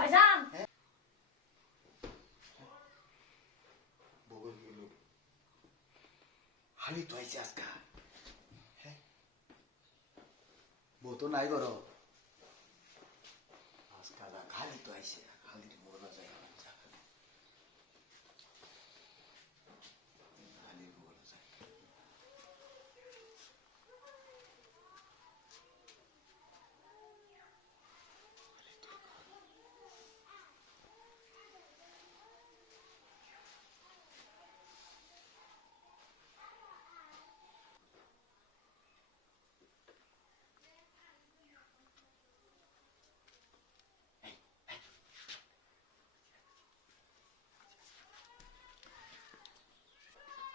ভাইজান হালি তো আইছে আজকা। হ্যাঁ? বউ তো নাই গর আজকা খালি তো আইছে খালি মোলা যায় যা খালি খালি মোলা যায়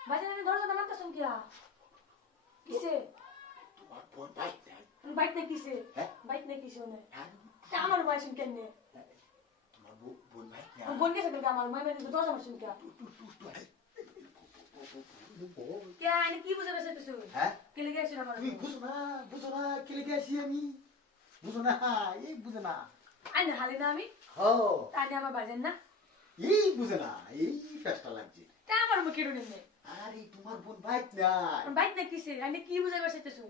ভাইজান আমি দরজা নামাতে শুনকিয়া কিসে? তোমার বোন বাইক নাই বাইক না কিসে? হ্যাঁ? বাইক না কিসে ওনে? হ্যাঁ? আমার ভাই শুন কেন নে তোমার বোন বাইক নাই বোন গেছে কালকে আমার মাই মানে দরজা আমার শুনকিয়া কে আইনে কি বুঝে বসে কিছু? হ্যাঁ? কে লেগে আসছেন আমার তুমি বুঝো না বুঝো না কে লেগে আসি আমি? বুঝো না এই বুঝো না। আইনে হালি না আমি? হ। তাই আমার বাজেন না। এই বুঝে না এই পেশটা লাগছে। তা আমার মুখে রুনে আরে তোমার বোন বাইক নাই বাইক না কিসে আইনে কি বুঝে বসে কিছু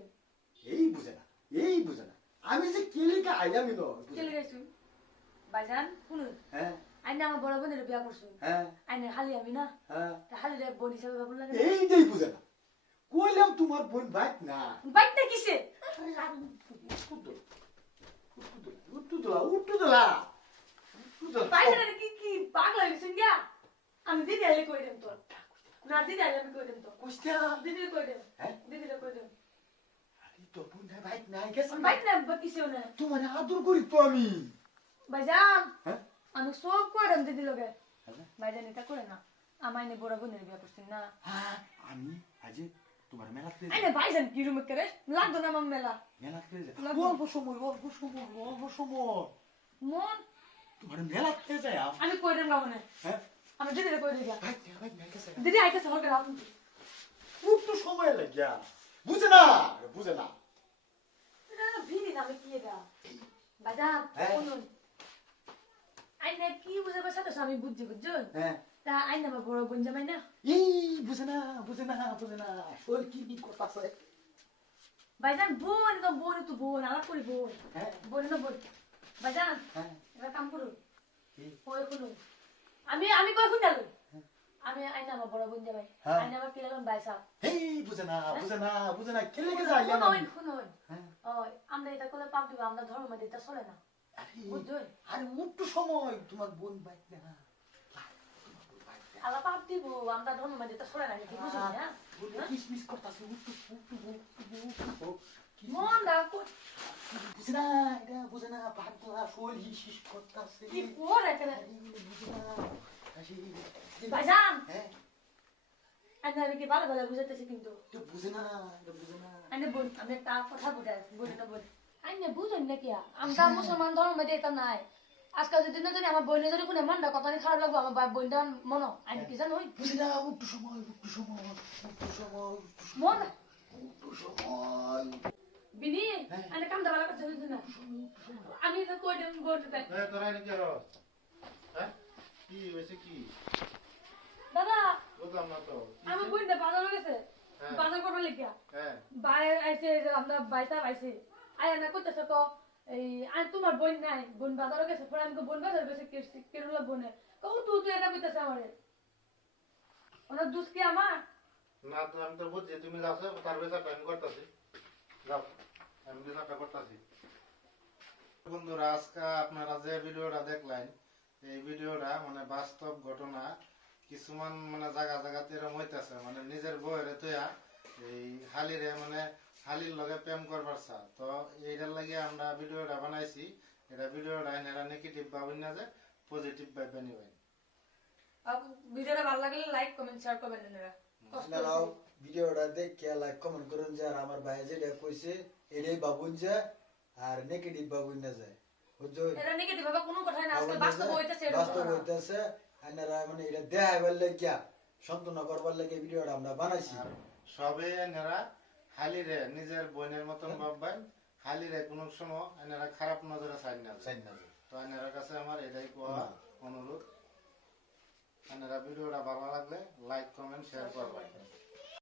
এই বুঝে না এই বুঝে না। আমি যে কে লেগে আইলাম ইনো কে লেগে আসছুন বাজান শুনুন। হ্যাঁ। আইনে আমার বড় বোনের বিয়া করছুন হ্যাঁ। আইনে হালি আমি না। হ্যাঁ। হালি রে বোন হিসাবে ভাবুন লাগে না? এইটাই বুঝে না। কইলাম তোমার বোন বাইক না বাইক না কিসে আরে আরে উঠু দোলা উঠু দোলা উঠু দোলা বাইরে কি কি পাগলা হইছেন গিয়া? আমি দিদি আইলে কই দেন তো না দিদি আমি কই দেন তো? কুস্তা দিদি কই দেন হ্যাঁ? দিদি কই দেন আরে তোর বোন বাইক নাই গেছে বাইক না বা কিসে ওনে তোমার আদর করি তো আমি। ভাইজান হ্যাঁ? আমি সব কই দেন দিদি লগে? হ্যাঁ? ভাইজান এটা করে না? আমার এনে বড় বোনের বিয়া করছেন না। হ্যাঁ আমি আজ তোমার মেলাতে আইনে ভাইজান কি রুমে করে? লাগতো না আমার মেলা। মেলাতে লাগবে। অল্প সময় অল্প সময় অল্প সময়। মন তোমার মেলাতে যায় আমি? কই দেন গাবনে হ্যাঁ? আমি দিদি কই খুব তো সময় লাগিয়া বুঝে না? বুঝে না। ভিড়ি না আমি কি এটা ভাইজান হ্যাঁ? শুনুন। আইনে কি বুঝে বসে তো আমি বুঝছি বুঝছেন? হ্যাঁ। তা আইনে আমার বড় বোন জামাই না? এই বুঝে না বুঝে না বুঝে না। শোল কি কি কথা আছে ভাইজান বোন তো বোন তো বোন আলাপ করি বোন। হ্যাঁ। বোন না বোন। ভাইজান এবার কাম করুন? ওই শুনুন। আমি আমি কই শুন ডালুন আমি আইনা আমার বড় বোন হ্যাঁ। আইনা আমার কিলাম বাইসা এই বুঝে না বুঝে না বুঝে না কে লেগে যায় শুনুন শুনুন হ্যাঁ ওই আমরা এটা করলে পাপ দিব আমরা ধর্ম মধ্যে এটা চলে না আরে বুঝছেন আরে উঠতো সময় তোমার বোন বাইক না আল্লাহ পাপ দিব আমরা ধর্ম মধ্যে এটা চলে না কি বুঝুন না কিসমিস করতাছে উঠতো উঠতো উঠতো মন দা বুঝে না শোল হিস হিস করতাছে কি হ্যাঁ আমি কি আমি একটা আইনে বুঝেন নাকি আমরা মুসলমান ধর্ম এটা নাই আজকাল যদি না জানি আমার বোনের যদি কোনো মনটা কত খারাপ লাগবো আমার বোনটা মনো আইনে কি জানো বুঝে না উঠতো সময় উঠতো সময় উঠতো সময় মন সময় আইনে কামটা ভালো করতে হইছে না আমি তো কই দেন বোনটা এ, তোরা এনে কি করস? হ্যাঁ? কি কি? দাদা বুঝলাম না তো কি হয়েছে? বোনটা বাজার গেছে। হ্যাঁ। বাজার করবার লিখিয়া হ্যাঁ। বাইরে আইছে যে আমরা বাইসা আইছে। আয় না করতেছে তো এই আর তোমার বোন নাই। বোন বাজারে গেছে পরে আমি বোন বাজারে গেছে কে কেরুলা বোনে। কও তুই তুই এটা কইতেছে আমারে। ওনার দুষ কি আমার। না তো আমি তো বুঝছি তুমি যাচ্ছ তার বিচারটা আমি করতেছি। যাও। আমি বিচারটা করতেছি বন্ধুরা আজকে আপনারা যে ভিডিওটা দেখলেন এই ভিডিওটা মানে বাস্তব ঘটনা কিছুমান মানে জায়গা জায়গাতে এরকম হইতেছে মানে নিজের বউয়ের তুইয়া এই হালিরে মানে হালির লগে প্রেম করবার চা। তো এইটার লাগে আমরা ভিডিওটা বানাইছি এটা ভিডিওটা এনারা নেগেটিভ ভাবেন না যে পজিটিভ ভাবে নিবেন। ভিডিওটা ভালো লাগলে লাইক কমেন্ট শেয়ার করবেন কষ্ট হইছে। ভিডিওটা দেখে লাইক কমেন্ট করুন যে আর আমার ভাই যেটা কইছে এটাই বাবুন যে আর নেগেটিভ বাবুন না যায় বুঝছ এটা নেগেটিভ ভাবে কোনো কথাই না আজকে বাস্তব হইতেছে বাস্তব। হইতেছে আপনারা মানে এটা দেখাইবার লাগিয়া সন্তনা করবার লাগে ভিডিওটা আমরা বানাইছি। সবে এনারা হালিরে নিজের বোনের মতন ভাববেন হালিরে কোনো সময় এনারা খারাপ নজরে চাই না চাই না তো এনারা কাছে আমার এটাই কোয়া অনুরোধ। আইনারা ভিডিওটা ভালো লাগলে লাইক কমেন্ট শেয়ার করবেন।